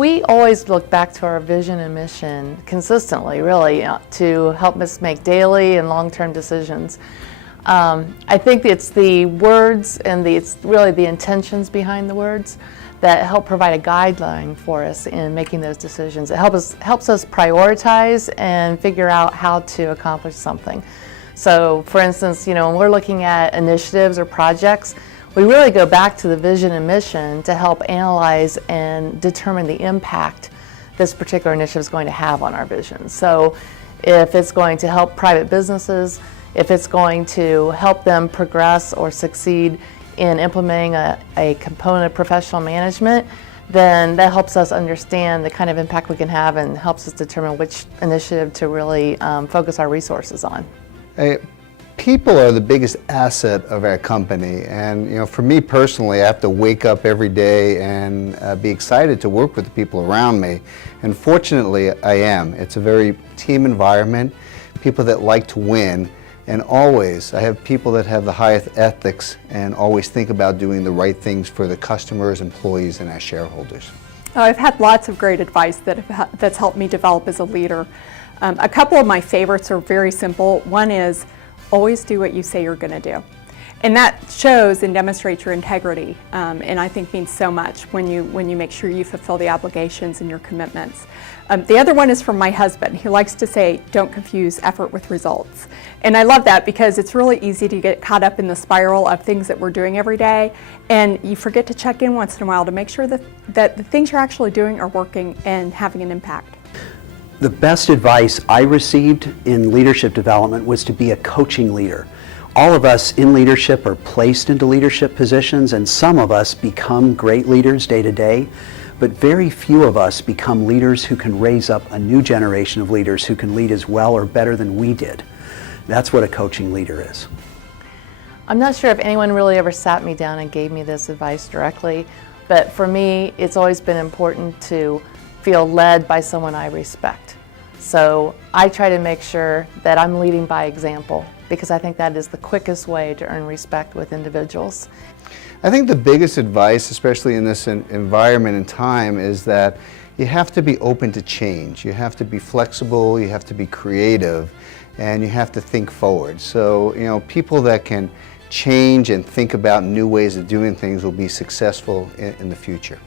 We always look back to our vision and mission consistently, really, to help us make daily and long-term decisions. I think it's the words and it's really the intentions behind the words that help provide a guideline for us in making those decisions. It helps us prioritize and figure out how to accomplish something. So, for instance, when we're looking at initiatives or projects, we really go back to the vision and mission to help analyze and determine the impact this particular initiative is going to have on our vision. So if it's going to help private businesses, if it's going to help them progress or succeed in implementing a component of professional management, then that helps us understand the kind of impact we can have and helps us determine which initiative to really focus our resources on. People are the biggest asset of our company, and for me personally, I have to wake up every day and be excited to work with the people around me, and fortunately I am. It's a very team environment, people that like to win, and always I have people that have the highest ethics and always think about doing the right things for the customers, employees, and our shareholders. I've had lots of great advice that's helped me develop as a leader. A couple of my favorites are very simple. One is always do what you say you're going to do. And that shows and demonstrates your integrity, and I think means so much when you make sure you fulfill the obligations and your commitments. The other one is from my husband. He likes to say, don't confuse effort with results. And I love that because it's really easy to get caught up in the spiral of things that we're doing every day, and you forget to check in once in a while to make sure that the things you're actually doing are working and having an impact. The best advice I received in leadership development was to be a coaching leader. All of us in leadership are placed into leadership positions, and some of us become great leaders day to day, but very few of us become leaders who can raise up a new generation of leaders who can lead as well or better than we did. That's what a coaching leader is. I'm not sure if anyone really ever sat me down and gave me this advice directly, but for me, it's always been important to feel led by someone I respect. So I try to make sure that I'm leading by example because I think that is the quickest way to earn respect with individuals. I think the biggest advice, especially in this environment and time, is that you have to be open to change. You have to be flexible, you have to be creative, and you have to think forward. So, people that can change and think about new ways of doing things will be successful in the future.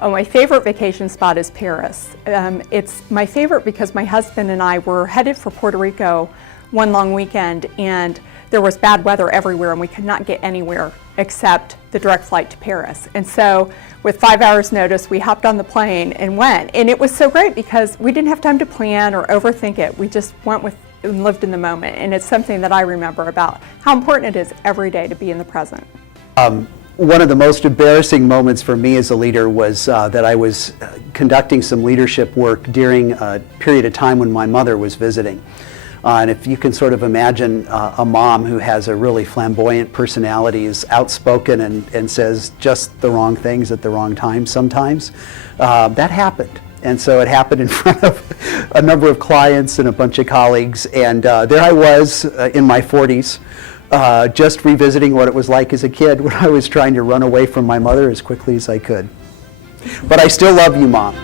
Oh, my favorite vacation spot is Paris. It's my favorite because my husband and I were headed for Puerto Rico one long weekend, and there was bad weather everywhere and we could not get anywhere except the direct flight to Paris. And so with 5 hours notice, we hopped on the plane and went. And it was so great because we didn't have time to plan or overthink it. We just went with and lived in the moment. And it's something that I remember about how important it is every day to be in the present. One of the most embarrassing moments for me as a leader was that I was conducting some leadership work during a period of time when my mother was visiting. And if you can sort of imagine a mom who has a really flamboyant personality, is outspoken and says just the wrong things at the wrong time sometimes, that happened. And so it happened in front of a number of clients and a bunch of colleagues, and there I was in my 40s, just revisiting what it was like as a kid when I was trying to run away from my mother as quickly as I could. But I still love you, Mom.